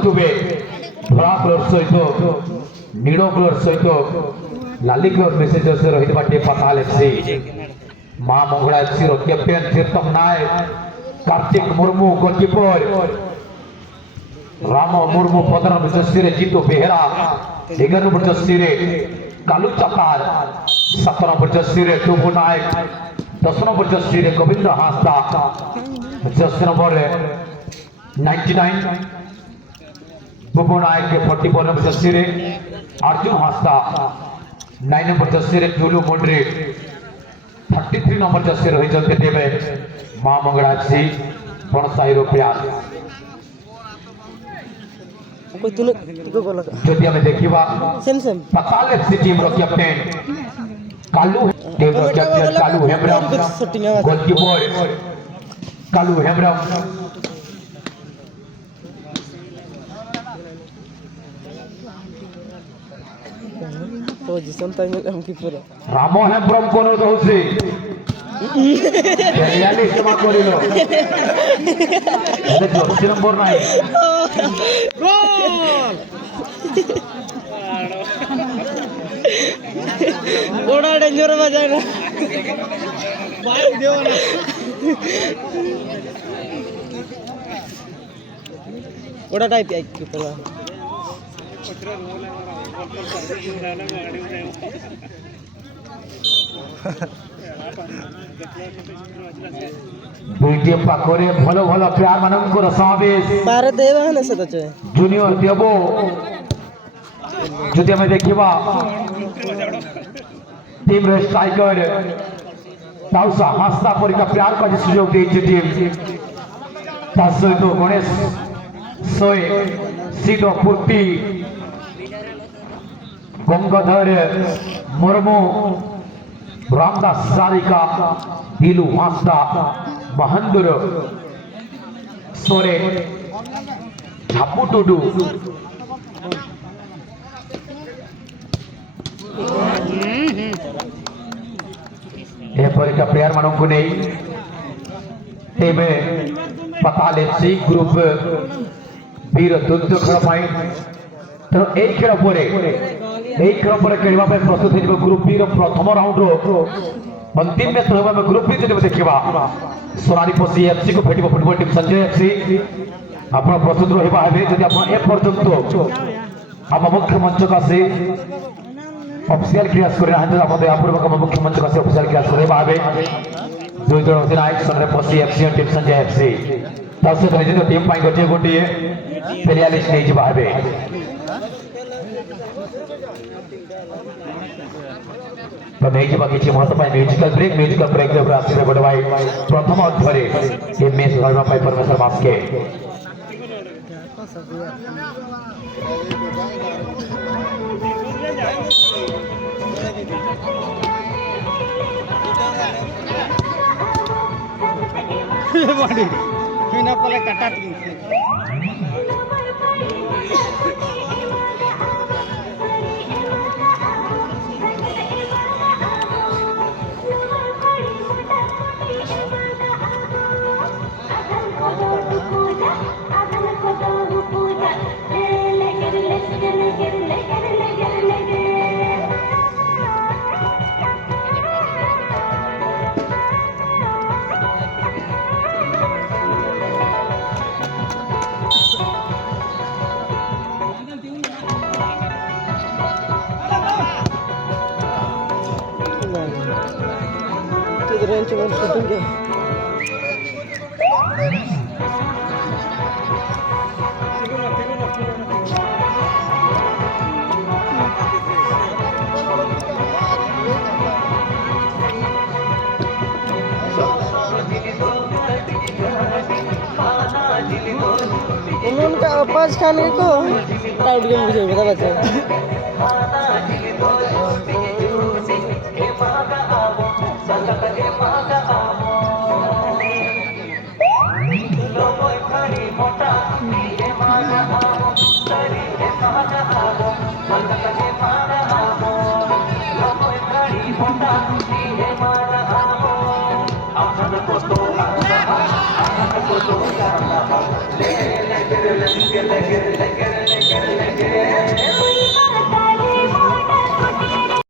ଦେଖୁଥିବେ ଧଳା କଲର ସହିତ ନୀଳ କଲର ସହିତ ଲାଲି କଲର ମେସେଜେସ୍ ରହିଥିବା ଟେ ପତାଲ ଏଫସି ମା ମଙ୍ଗଳା ଏଫସି ର captain Tirtham Nayak Kartik Murmu goalkeeper Ram Murmu 15 number jersey रे जीतू बेहरा 11 नंबर जर्सी रे कालू चकार 17 नंबर जर्सी रे टुबू नायक 10 नंबर जर्सी रे गोविंद हास्ता जर्सी नंबर 99 बुबू नायक के 44 नंबर जर्सी रे अर्जुन हास्ता 9 नंबर जर्सी रे जुलू मुंड्री 33 नंबर जर्सी रही जल्दी देवे मां मंगला जी बनसाई रो प्यार যদি আমি দেখিবা पताल एफसी टीम रो कैप्टन कालू टीम रो captain Kalu Hembram goalkeeper Kalu Hembram position time हम की पूरा रामो हेमब्रम कोन दोसी रियली क्षमा करिलो এটা জর্সি নম্বর নাই গোল বড় ডেঞ্জার বাজায় না বাইরে দিও না ওটা টাইপ কি পড়া দুইটি পাখরে ভালো ভালো প্লেয়ার মানଙ୍କର সমাবেশ পারে দেবে না সেটা চাই জুনিয়র দেব যদি আমি দেখিবা টিম রে স্ট্রাইকার তাউসা হাসতা পরিকা প্লেয়ার কাছে সুযোগ দিয়েছে টিম তার সহিত গণেশ সোয়ে সিদ্ধ পুর্তি গঙ্গাধর মুর্মু रामदास सारिका दिलू हास्ता महेंद्र सोरे झापू टुडू एपरिका प्लेयर मानक नहीं टीम पताल एफसी ग्रुप वीर द्वंद्व खेल पाई तेणु ए खेल पर खेलवा प्रस्तुत हो ग्रुप बी प्रथम राउंड अंतिम मैच रहा ग्रुप बी जो देखा सोनाली पशी एफसी को भेट फुटबॉल टीम संजय एफसी आप प्रस्तुत रहा है जब आप एपर्यंत आम मुख्य मंच को आसी ऑफिशियल क्रियास करपूर्वक मुख्य मंच को आसी ऑफिशियल क्रियास रहा है दुई जन अधिनायक सोनाली पशी एफसी टीम संजय एफसी सहित निज टीम गोटे गोटे प्लेयरलिस्ट नहीं जाए तो नहीं जब किसी महत्व म्यूजिकल ब्रेक आसवे बड़ भाई प्रथम अध्याय ये मैच धरना पाई परमेश्वर बाप के उनका आवाज खाने को टाउट गेम मुझे बता बच्चे Let's